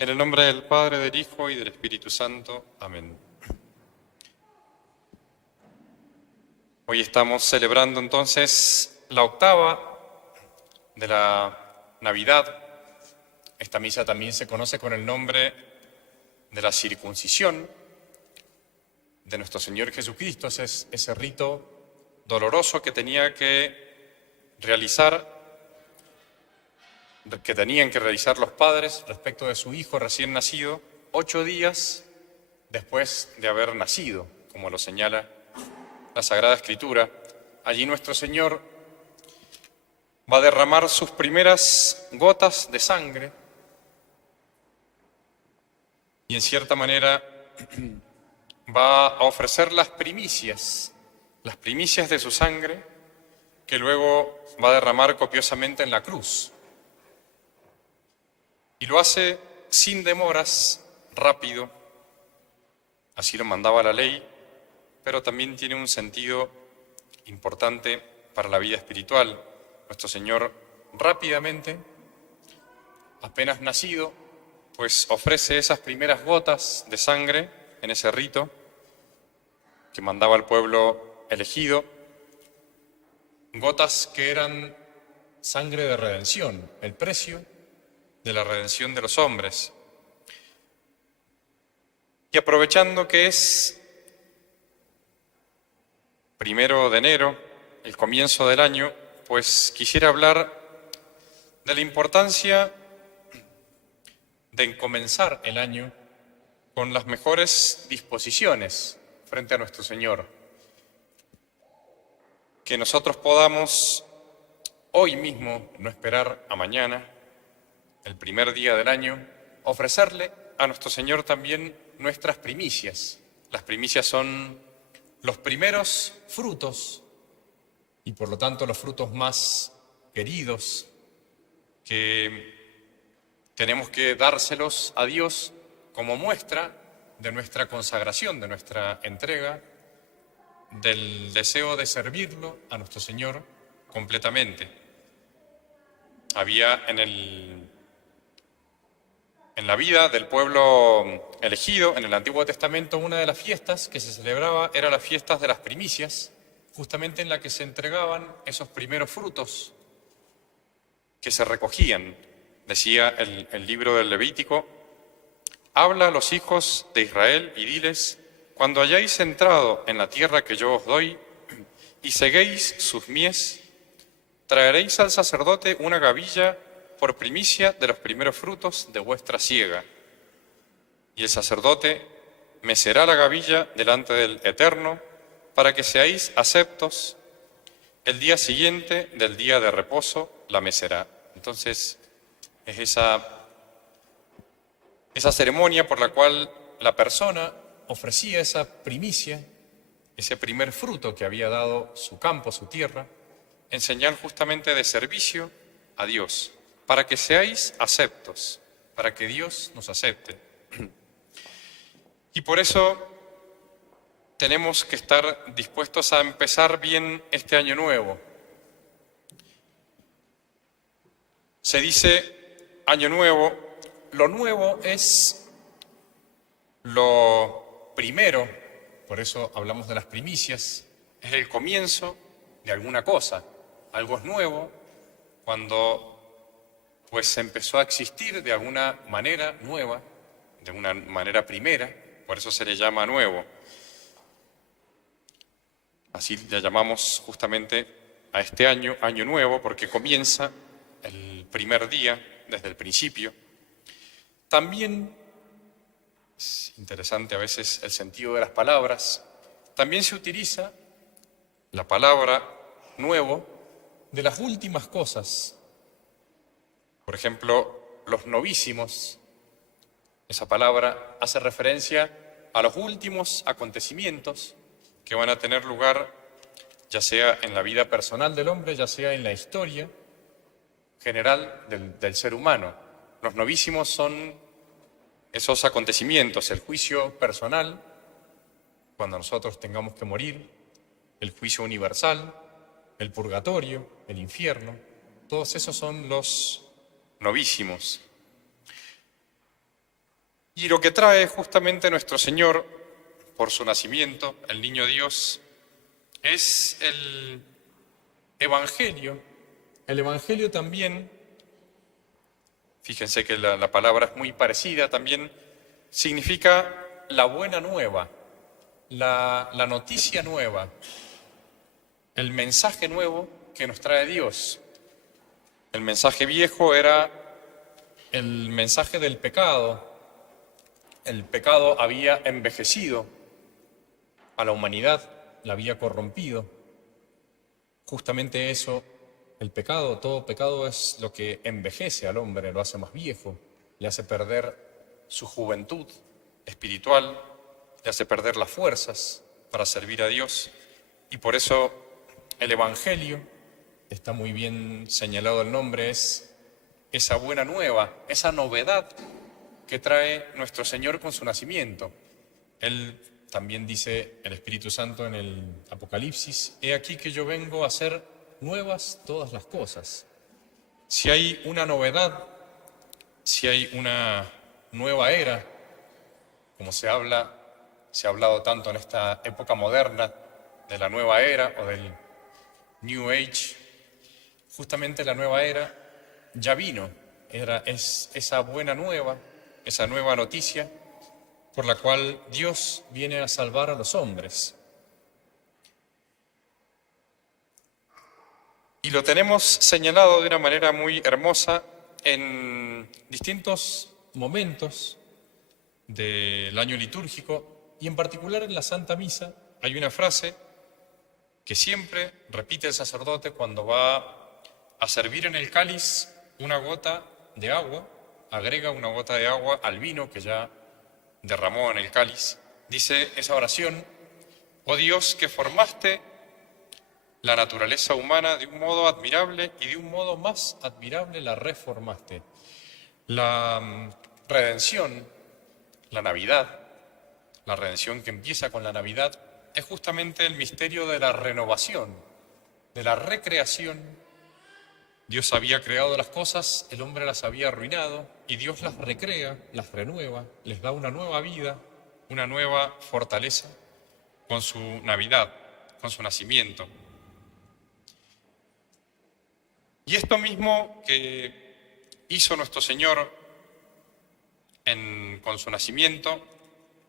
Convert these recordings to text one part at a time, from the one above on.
En el nombre del Padre, del Hijo y del Espíritu Santo. Amén. Hoy estamos celebrando entonces la octava de la Navidad. Esta misa también se conoce con el nombre de la circuncisión de nuestro Señor Jesucristo. Es ese rito doloroso que tenían que realizar los padres respecto de su hijo recién nacido, 8 días después de haber nacido, como lo señala la Sagrada Escritura. Allí nuestro Señor va a derramar sus primeras gotas de sangre y en cierta manera va a ofrecer las primicias de su sangre, que luego va a derramar copiosamente en la cruz. Y lo hace sin demoras, rápido, así lo mandaba la ley, pero también tiene un sentido importante para la vida espiritual. Nuestro Señor rápidamente, apenas nacido, pues ofrece esas primeras gotas de sangre en ese rito que mandaba al pueblo elegido, gotas que eran sangre de redención, el precio de la redención de los hombres. Y aprovechando que es 1 de enero, el comienzo del año, pues quisiera hablar de la importancia de comenzar el año con las mejores disposiciones frente a nuestro Señor. Que nosotros podamos hoy mismo, no esperar a mañana, el primer día del año, ofrecerle a nuestro Señor también nuestras primicias. Las primicias son los primeros frutos y por lo tanto los frutos más queridos que tenemos que dárselos a Dios como muestra de nuestra consagración, de nuestra entrega, del deseo de servirlo a nuestro Señor completamente. Había en la vida del pueblo elegido, en el Antiguo Testamento, una de las fiestas que se celebraba era las fiestas de las primicias, justamente en la que se entregaban esos primeros frutos que se recogían. Decía el libro del Levítico: habla a los hijos de Israel y diles: cuando hayáis entrado en la tierra que yo os doy y seguéis sus mies, traeréis al sacerdote una gavilla por primicia de los primeros frutos de vuestra siega. Y el sacerdote mecerá la gavilla delante del Eterno, para que seáis aceptos. El día siguiente del día de reposo la mecerá. Entonces, es esa ceremonia por la cual la persona ofrecía esa primicia, ese primer fruto que había dado su campo, su tierra, en señal justamente de servicio a Dios, para que seáis aceptos, para que Dios nos acepte. Y por eso tenemos que estar dispuestos a empezar bien este año nuevo. Se dice año nuevo, lo nuevo es lo primero, por eso hablamos de las primicias, es el comienzo de alguna cosa. Algo es nuevo cuando pues empezó a existir de alguna manera nueva, de una manera primera, por eso se le llama nuevo. Así le llamamos justamente a este año, año nuevo, porque comienza el primer día, desde el principio. También, es interesante a veces el sentido de las palabras, también se utiliza la palabra nuevo de las últimas cosas. Por ejemplo, los novísimos, esa palabra hace referencia a los últimos acontecimientos que van a tener lugar, ya sea en la vida personal del hombre, ya sea en la historia general del ser humano. Los novísimos son esos acontecimientos, el juicio personal, cuando nosotros tengamos que morir, el juicio universal, el purgatorio, el infierno, todos esos son los novísimos. Y lo que trae justamente nuestro Señor por su nacimiento, el niño Dios, es el Evangelio. El Evangelio también, fíjense que la palabra es muy parecida, también significa la buena nueva, la noticia nueva, el mensaje nuevo que nos trae Dios. El mensaje viejo era el mensaje del pecado. El pecado había envejecido a la humanidad, la había corrompido. Justamente eso, el pecado, todo pecado es lo que envejece al hombre, lo hace más viejo, le hace perder su juventud espiritual, le hace perder las fuerzas para servir a Dios. Y por eso el Evangelio, está muy bien señalado el nombre, es esa buena nueva, esa novedad que trae nuestro Señor con su nacimiento. Él también dice el Espíritu Santo en el Apocalipsis: he aquí que yo vengo a hacer nuevas todas las cosas. Si hay una novedad, si hay una nueva era, como se ha hablado tanto en esta época moderna de la nueva era o del New Age, justamente la nueva era ya vino, es esa buena nueva, esa nueva noticia por la cual Dios viene a salvar a los hombres. Y lo tenemos señalado de una manera muy hermosa en distintos momentos del año litúrgico, y en particular en la Santa Misa hay una frase que siempre repite el sacerdote cuando va a servir en el cáliz una gota de agua, agrega una gota de agua al vino que ya derramó en el cáliz. Dice esa oración: oh Dios, que formaste la naturaleza humana de un modo admirable y de un modo más admirable la reformaste. La redención, la Navidad, la redención que empieza con la Navidad, es justamente el misterio de la renovación, de la recreación. Dios había creado las cosas, el hombre las había arruinado, y Dios las recrea, las renueva, les da una nueva vida, una nueva fortaleza con su Navidad, con su nacimiento. Y esto mismo que hizo nuestro Señor con su nacimiento,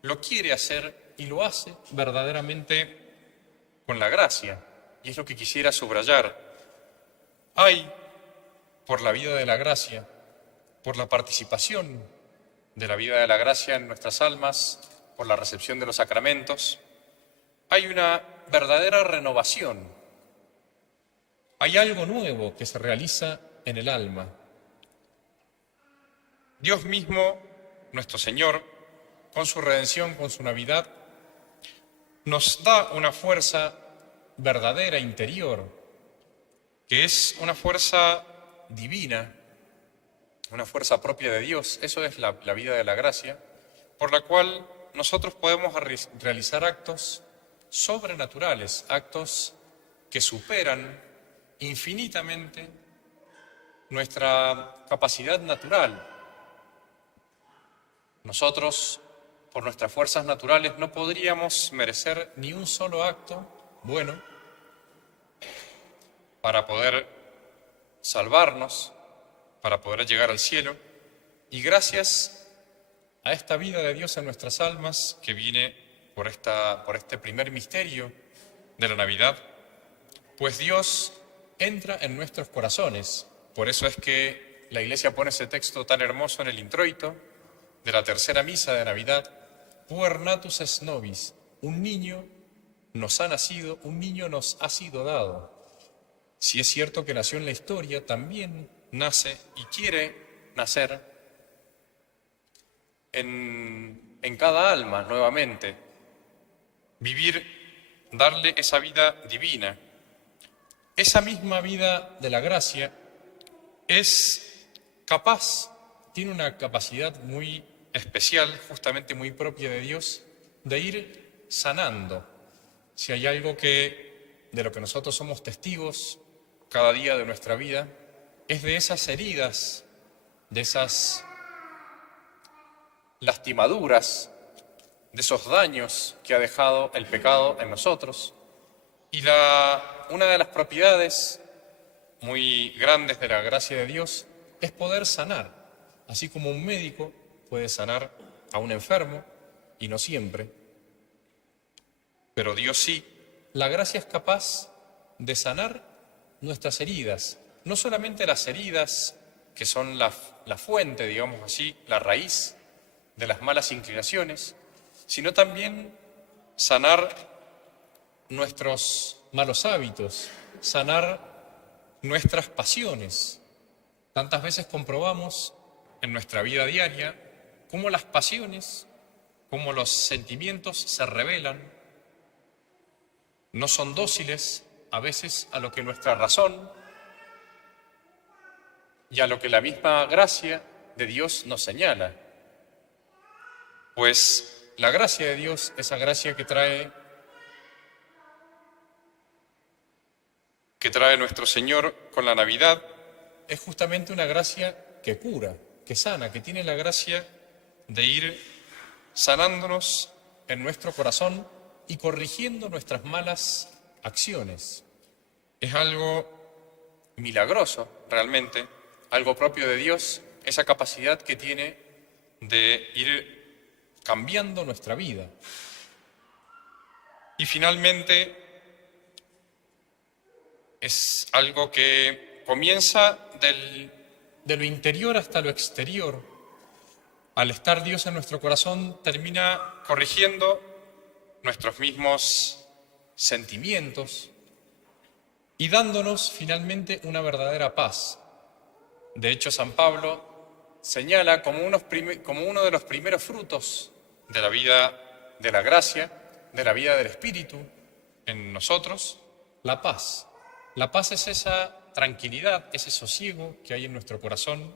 lo quiere hacer y lo hace verdaderamente con la gracia. Y es lo que quisiera subrayar. Hay, por la vida de la gracia, por la participación de la vida de la gracia en nuestras almas, por la recepción de los sacramentos, hay una verdadera renovación. Hay algo nuevo que se realiza en el alma. Dios mismo, nuestro Señor, con su redención, con su Navidad, nos da una fuerza verdadera, interior, que es una fuerza divina, una fuerza propia de Dios. Eso es la vida de la gracia, por la cual nosotros podemos realizar actos sobrenaturales, actos que superan infinitamente nuestra capacidad natural. Nosotros, por nuestras fuerzas naturales, no podríamos merecer ni un solo acto bueno para poder salvarnos, para poder llegar al cielo. Y gracias a esta vida de Dios en nuestras almas, que viene por este primer misterio de la Navidad, pues Dios entra en nuestros corazones. Por eso es que la Iglesia pone ese texto tan hermoso en el introito de la tercera misa de Navidad: Puer natus es nobis, un niño nos ha nacido, un niño nos ha sido dado. Si es cierto que nació en la historia, también nace y quiere nacer en cada alma nuevamente, vivir, darle esa vida divina. Esa misma vida de la gracia es capaz, tiene una capacidad muy especial, justamente muy propia de Dios, de ir sanando. Si hay algo de lo que nosotros somos testigos cada día de nuestra vida, es de esas heridas, de esas lastimaduras, de esos daños que ha dejado el pecado en nosotros. Y una de las propiedades muy grandes de la gracia de Dios es poder sanar, así como un médico puede sanar a un enfermo, y no siempre, pero Dios sí. La gracia es capaz de sanar nuestras heridas, no solamente las heridas que son la fuente, digamos así, la raíz de las malas inclinaciones, sino también sanar nuestros malos hábitos, sanar nuestras pasiones. Tantas veces comprobamos en nuestra vida diaria cómo las pasiones, cómo los sentimientos se rebelan, no son dóciles a veces a lo que nuestra razón y a lo que la misma gracia de Dios nos señala. Pues la gracia de Dios, esa gracia que trae nuestro Señor con la Navidad, es justamente una gracia que cura, que sana, que tiene la gracia de ir sanándonos en nuestro corazón y corrigiendo nuestras malas acciones. Es algo milagroso, realmente, algo propio de Dios, esa capacidad que tiene de ir cambiando nuestra vida. Y finalmente, es algo que comienza de lo interior hasta lo exterior. Al estar Dios en nuestro corazón, termina corrigiendo nuestros mismos sentimientos y dándonos finalmente una verdadera paz. De hecho, San Pablo señala como uno de los primeros frutos de la vida de la gracia, de la vida del Espíritu en nosotros, la paz. La paz es esa tranquilidad, ese sosiego que hay en nuestro corazón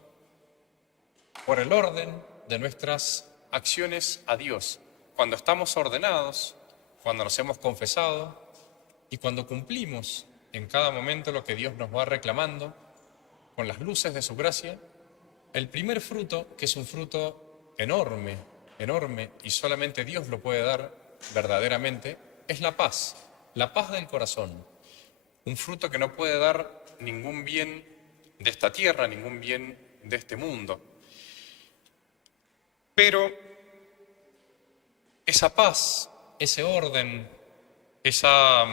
por el orden de nuestras acciones a Dios. Cuando estamos ordenados, cuando nos hemos confesado y cuando cumplimos en cada momento lo que Dios nos va reclamando con las luces de su gracia, el primer fruto, que es un fruto enorme, enorme, y solamente Dios lo puede dar verdaderamente, es la paz del corazón. Un fruto que no puede dar ningún bien de esta tierra, ningún bien de este mundo. Pero esa paz, ese orden, esa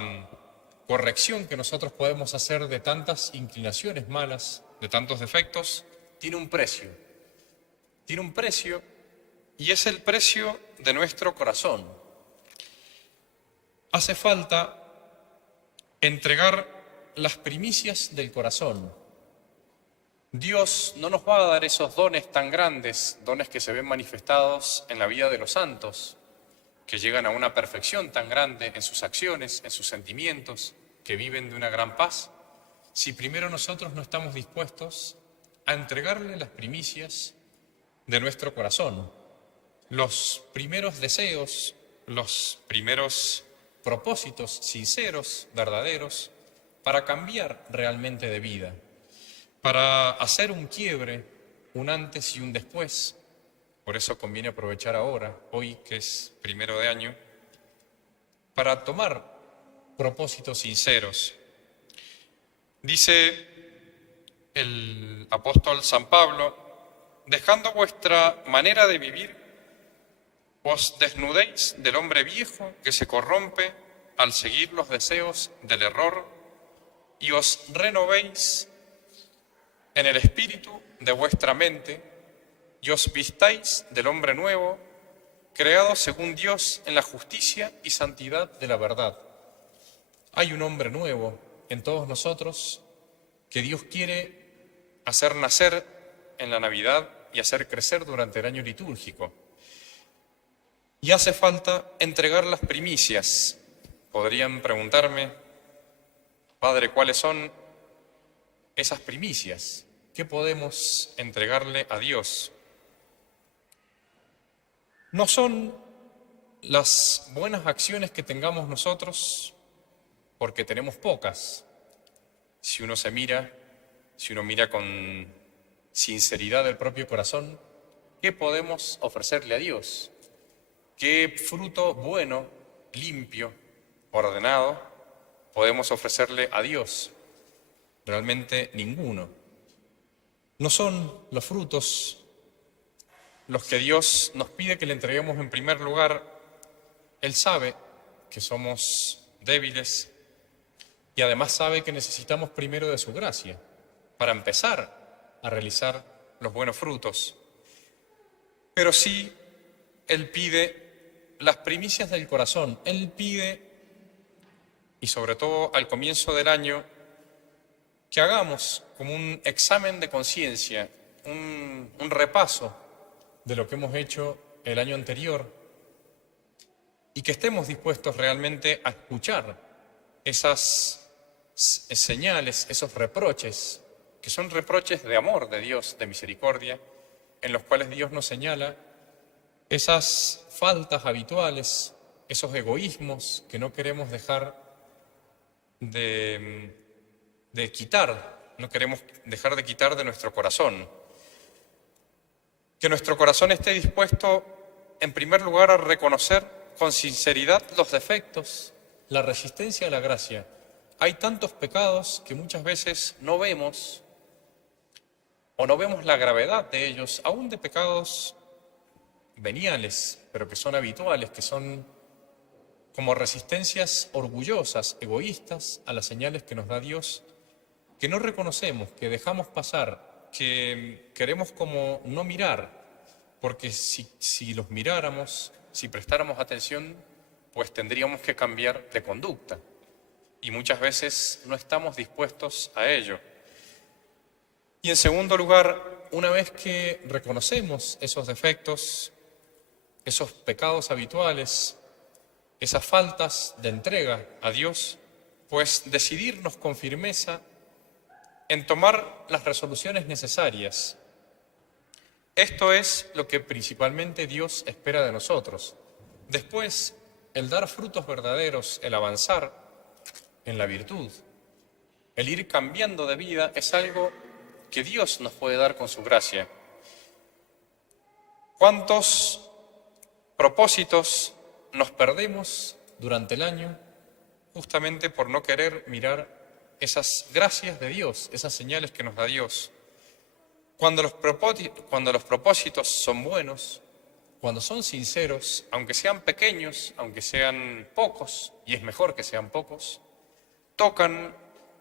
corrección que nosotros podemos hacer de tantas inclinaciones malas, de tantos defectos, tiene un precio. Tiene un precio y es el precio de nuestro corazón. Hace falta entregar las primicias del corazón. Dios no nos va a dar esos dones tan grandes, dones que se ven manifestados en la vida de los santos, que llegan a una perfección tan grande en sus acciones, en sus sentimientos, que viven de una gran paz, si primero nosotros no estamos dispuestos a entregarle las primicias de nuestro corazón, los primeros deseos, los primeros propósitos sinceros, verdaderos, para cambiar realmente de vida, para hacer un quiebre, un antes y un después. Por eso conviene aprovechar ahora, hoy que es 1 de año, para tomar propósitos sinceros. Dice el apóstol San Pablo: dejando vuestra manera de vivir, os desnudéis del hombre viejo que se corrompe al seguir los deseos del error y os renovéis en el espíritu de vuestra mente y os vistáis del hombre nuevo, creado según Dios en la justicia y santidad de la verdad. Hay un hombre nuevo en todos nosotros que Dios quiere hacer nacer en la Navidad y hacer crecer durante el año litúrgico. Y hace falta entregar las primicias. Podrían preguntarme: Padre, ¿cuáles son esas primicias? ¿Qué podemos entregarle a Dios? No son las buenas acciones que tengamos nosotros, porque tenemos pocas. Si uno mira con sinceridad el propio corazón, ¿Qué podemos ofrecerle a Dios? ¿Qué fruto bueno, limpio, ordenado podemos ofrecerle a Dios? Realmente ninguno. No son los frutos los que Dios nos pide que le entreguemos en primer lugar. Él sabe que somos débiles y además sabe que necesitamos primero de su gracia para empezar a realizar los buenos frutos. Pero sí, Él pide las primicias del corazón. Él pide, y sobre todo al comienzo del año, que hagamos como un examen de conciencia, un repaso de lo que hemos hecho el año anterior y que estemos dispuestos realmente a escuchar esas señales, esos reproches, que son reproches de amor de Dios, de misericordia, en los cuales Dios nos señala esas faltas habituales, esos egoísmos que no queremos dejar de quitar, no queremos dejar de quitar de nuestro corazón. Que nuestro corazón esté dispuesto, en primer lugar, a reconocer con sinceridad los defectos, la resistencia a la gracia. Hay tantos pecados que muchas veces no vemos o no vemos la gravedad de ellos, aún de pecados veniales, pero que son habituales, que son como resistencias orgullosas, egoístas a las señales que nos da Dios, que no reconocemos, que dejamos pasar, que queremos como no mirar, porque si los miráramos, si prestáramos atención, pues tendríamos que cambiar de conducta. Y muchas veces no estamos dispuestos a ello. Y en segundo lugar, una vez que reconocemos esos defectos, esos pecados habituales, esas faltas de entrega a Dios, pues decidirnos con firmeza en tomar las resoluciones necesarias. Esto es lo que principalmente Dios espera de nosotros. Después, el dar frutos verdaderos, el avanzar en la virtud, el ir cambiando de vida es algo que Dios nos puede dar con su gracia. ¿Cuántos propósitos nos perdemos durante el año justamente por no querer mirar esas gracias de Dios, esas señales que nos da Dios? Cuando los propósitos son buenos, cuando son sinceros, aunque sean pequeños, aunque sean pocos, y es mejor que sean pocos, tocan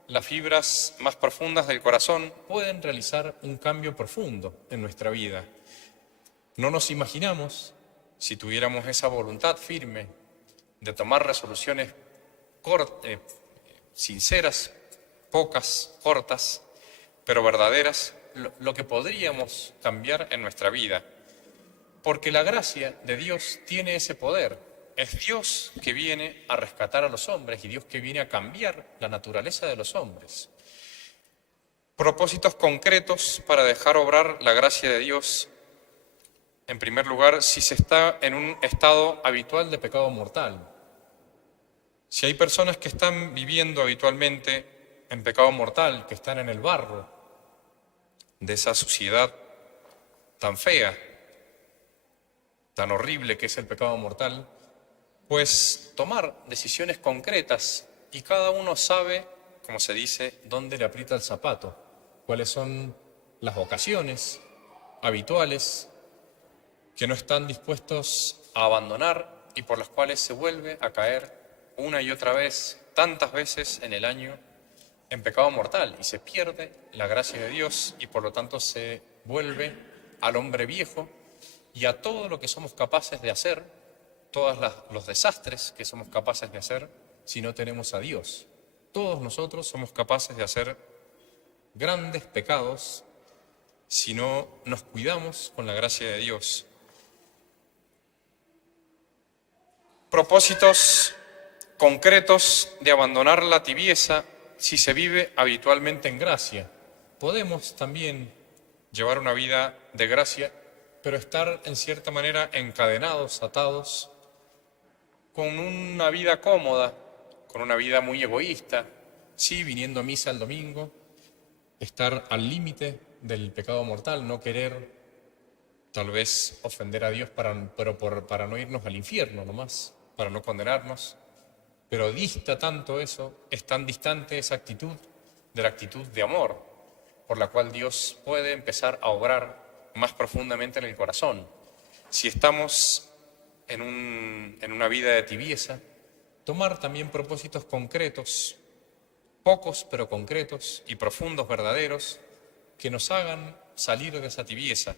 las fibras más profundas del corazón, pueden realizar un cambio profundo en nuestra vida. No nos imaginamos, si tuviéramos esa voluntad firme de tomar resoluciones sinceras, pocas, cortas, pero verdaderas, lo que podríamos cambiar en nuestra vida. Porque la gracia de Dios tiene ese poder. Es Dios que viene a rescatar a los hombres y Dios que viene a cambiar la naturaleza de los hombres. Propósitos concretos para dejar obrar la gracia de Dios. En primer lugar, si se está en un estado habitual de pecado mortal. Si hay personas que están viviendo habitualmente en pecado mortal, que están en el barro de esa suciedad tan fea, tan horrible que es el pecado mortal, pues tomar decisiones concretas y cada uno sabe, como se dice, dónde le aprieta el zapato, cuáles son las ocasiones habituales que no están dispuestos a abandonar y por las cuales se vuelve a caer una y otra vez, tantas veces en el año, en pecado mortal y se pierde la gracia de Dios y por lo tanto se vuelve al hombre viejo y a todo lo que somos capaces de hacer, todos los desastres que somos capaces de hacer si no tenemos a Dios. Todos nosotros somos capaces de hacer grandes pecados si no nos cuidamos con la gracia de Dios. Propósitos concretos de abandonar la tibieza si se vive habitualmente en gracia. Podemos también llevar una vida de gracia, pero estar en cierta manera encadenados, atados, con una vida cómoda, con una vida muy egoísta, sí, viniendo a misa el domingo, estar al límite del pecado mortal, no querer tal vez ofender a Dios para no irnos al infierno nomás, para no condenarnos. Pero dista tanto eso, es tan distante esa actitud de la actitud de amor, por la cual Dios puede empezar a obrar más profundamente en el corazón. Si estamos en una vida de tibieza, tomar también propósitos concretos, pocos pero concretos y profundos, verdaderos, que nos hagan salir de esa tibieza.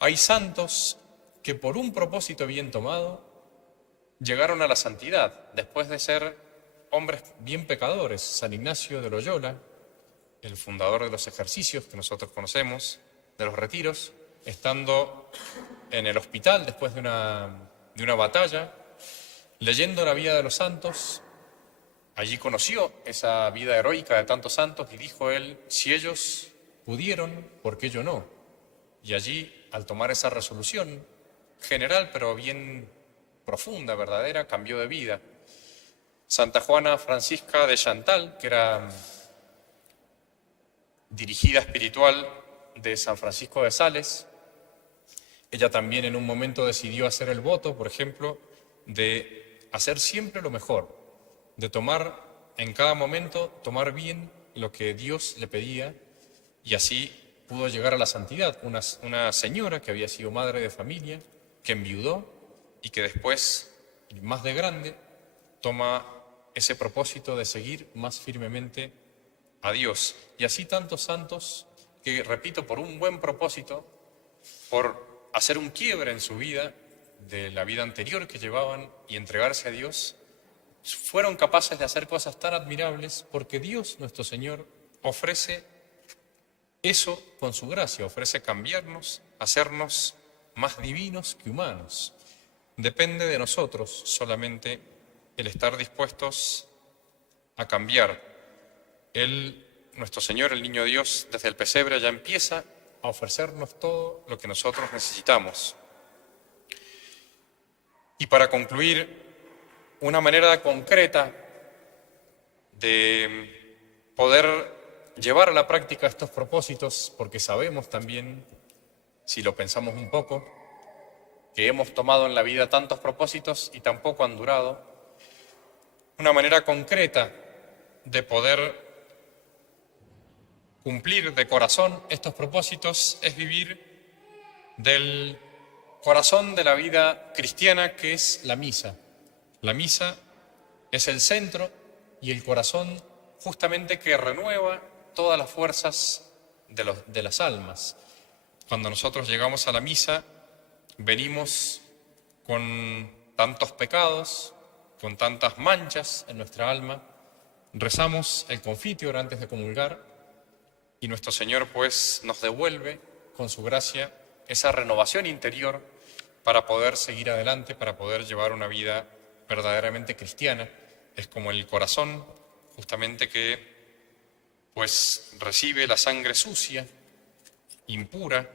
Hay santos que por un propósito bien tomado llegaron a la santidad, después de ser hombres bien pecadores. San Ignacio de Loyola, el fundador de los ejercicios que nosotros conocemos, de los retiros, estando en el hospital después de una batalla, leyendo la vida de los santos, allí conoció esa vida heroica de tantos santos y dijo él: si ellos pudieron, ¿por qué yo no? Y allí, al tomar esa resolución general pero bien profunda, verdadera, cambió de vida. Santa Juana Francisca de Chantal, que era dirigida espiritual de San Francisco de Sales, ella también en un momento decidió hacer el voto, por ejemplo, de hacer siempre lo mejor, de tomar en cada momento, tomar bien lo que Dios le pedía, y así pudo llegar a la santidad. Una señora que había sido madre de familia, que enviudó y que después, más de grande, toma ese propósito de seguir más firmemente a Dios. Y así tantos santos que, repito, por un buen propósito, por hacer un quiebre en su vida, de la vida anterior que llevaban, y entregarse a Dios, fueron capaces de hacer cosas tan admirables, porque Dios, nuestro Señor, ofrece eso con su gracia, ofrece cambiarnos, hacernos más divinos que humanos. Depende de nosotros solamente el estar dispuestos a cambiar. Él, nuestro Señor, el Niño Dios, desde el pesebre ya empieza a ofrecernos todo lo que nosotros necesitamos. Y para concluir, una manera concreta de poder llevar a la práctica estos propósitos, porque sabemos también, si lo pensamos un poco, que hemos tomado en la vida tantos propósitos y tampoco han durado. Una manera concreta de poder cumplir de corazón estos propósitos es vivir del corazón de la vida cristiana, que es la misa. La misa es el centro y el corazón justamente que renueva todas las fuerzas de las almas. Cuando nosotros llegamos a la misa, venimos con tantos pecados, con tantas manchas en nuestra alma, rezamos el Confiteor antes de comulgar y nuestro Señor pues nos devuelve con su gracia esa renovación interior para poder seguir adelante, para poder llevar una vida verdaderamente cristiana. Es como el corazón justamente que pues recibe la sangre sucia, impura,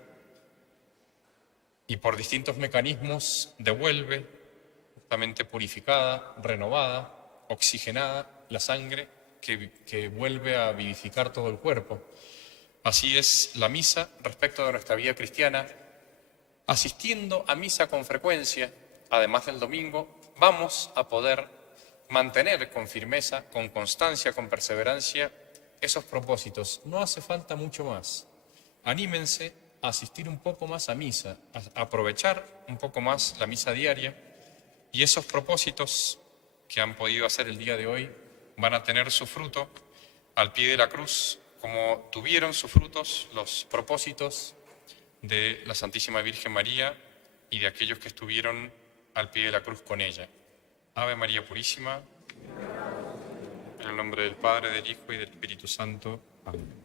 y por distintos mecanismos devuelve, justamente purificada, renovada, oxigenada, la sangre que vuelve a vivificar todo el cuerpo. Así es la misa respecto de nuestra vida cristiana. Asistiendo a misa con frecuencia, además del domingo, vamos a poder mantener con firmeza, con constancia, con perseverancia esos propósitos. No hace falta mucho más. Anímense a asistir un poco más a misa, a aprovechar un poco más la misa diaria, y esos propósitos que han podido hacer el día de hoy van a tener su fruto al pie de la cruz, como tuvieron sus frutos los propósitos de la Santísima Virgen María y de aquellos que estuvieron al pie de la cruz con ella. Ave María Purísima, en el nombre del Padre, del Hijo y del Espíritu Santo. Amén.